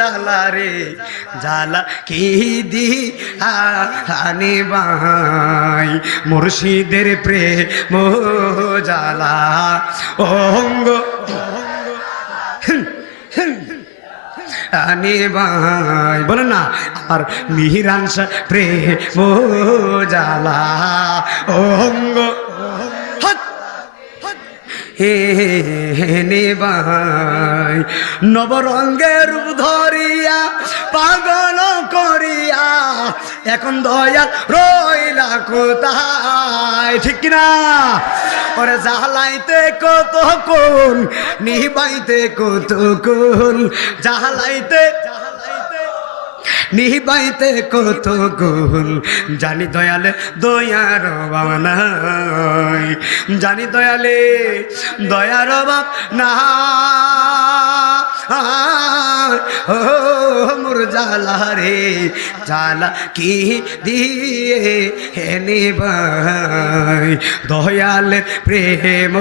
জালা রে জালা কি দি আনি ভাই মুর্শিদের প্রেম জালা অঙ্গ আনি ভাই বলেন না আমার মিহিরান প্রেম জালা অঙ্গ হে ভাই নবরঙ্গের রূপ ধরিয়া পাগল করিয়া এখন দয়া রইলা কোথায় ঠিক কিনা ওরে জ্বালাইতে কত কোন নিবাইতে কত কোন জ্বালাইতে নিবাইতে কত গোল জানি দয়ালে দয়ার বাবা নাই জানি দয়ালে দয়ার বাপ না ও মোর জালা রে জালা কি দিয়ে হেনে ভাই দয়ালে প্রেম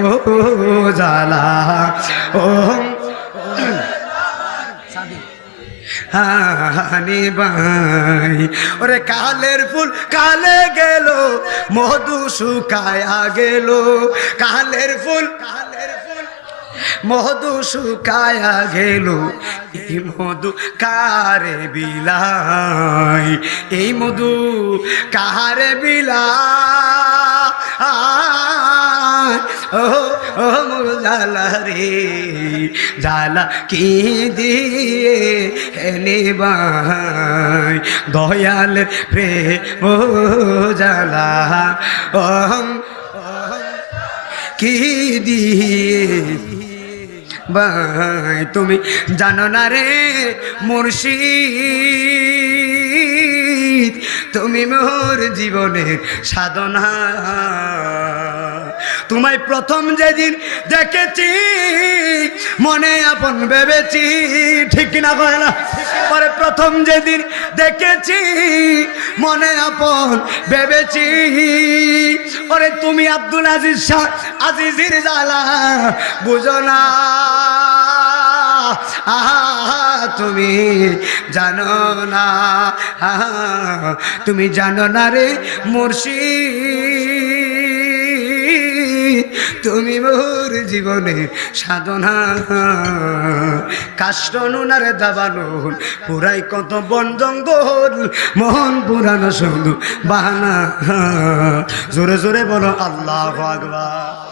জালা ও হানি ভাই ওরে কালের ফুল কালে গেল মধু শুকায়া গেল কালের ফুল মধু শুকায়া গেল এই মধু কারে বিলাই এই মধু কারে বিলাই ও ও মোর জালা রে জালা কি দিয়ে হেনে ভাই দয়াল প্রেম জালা কি দিয়ে ভাই তুমি জানো না রে মুর্শিদ তুমি মোর জীবনের সাধনা তোমায় প্রথম যেদিন দেখেছি মনে আপন ভেবেছি ঠিক না কয় না পরে প্রথম যেদিন দেখেছি মনে আপন ভেবেছি ওরে তুমি আব্দুল আজিজ শাহ আজিজের জালা বুঝো না তুমি জানো না তুমি জানো না রে মুর্শিদ তুমি মোর জীবনে সাধনা কাষ্ট নুনারে দাবানুন পুরাই কত বন জঙ্গল মোহন পুরানো শুধু বাহানা জোরে জোরে বলো আল্লাহু আকবার।